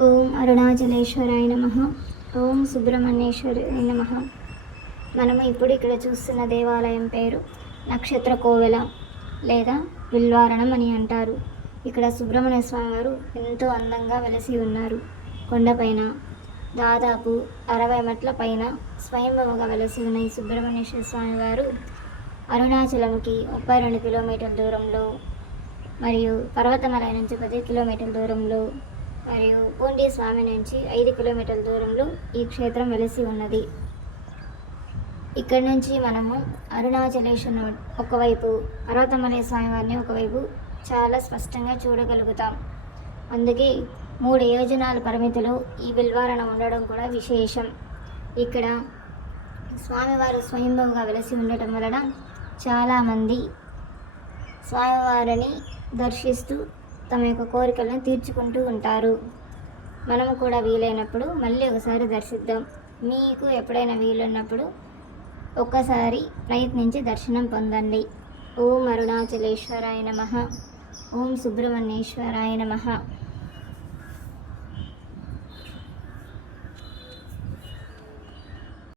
ఓం అరుణాచలేశ్వరాయ నమః. ఓం సుబ్రహ్మణ్యేశ్వరాయ నమః. మనము ఇప్పుడు ఇక్కడ చూస్తున్న దేవాలయం పేరు నక్షత్ర కోవెల లేదా బిల్వారణం అని అంటారు. ఇక్కడ సుబ్రహ్మణ్య స్వామి వారు ఎంతో అందంగా వెలసి ఉన్నారు. కొండపైన దాదాపు 60 మెట్ల పైన స్వయంభవగా వెలసి ఉన్న ఈ సుబ్రహ్మణ్యేశ్వర స్వామి వారు అరుణాచలంకి 32 కిలోమీటర్ల దూరంలో, మరియు పర్వతమలై నుంచి 10 కిలోమీటర్ల దూరంలో, మరియు పూండి స్వామి నుంచి 5 కిలోమీటర్ల దూరంలో ఈ క్షేత్రం వెలిసి ఉన్నది. ఇక్కడ నుంచి మనము అరుణాచలేశ్వరం ఒకవైపు, పర్వతమలై స్వామివారిని ఒకవైపు చాలా స్పష్టంగా చూడగలుగుతాం. అందుకే 3 యోజనాల పరిమితిలో ఈ బిల్వారణం ఉండడం కూడా విశేషం. ఇక్కడ స్వామివారు స్వయంభూగా వెలిసి ఉండటం వలన చాలామంది స్వామివారిని దర్శిస్తూ తమ యొక్క కోరికలను తీర్చుకుంటూ ఉంటారు. మనము కూడా వీలైనప్పుడు మళ్ళీ ఒకసారి దర్శిద్దాం. మీకు ఎప్పుడైనా వీలున్నప్పుడు ఒక్కసారి ప్రయత్నించి దర్శనం పొందండి. ఓం అరుణాచలేశ్వరాయ నమః. ఓం సుబ్రహ్మణ్యేశ్వరాయ నమః.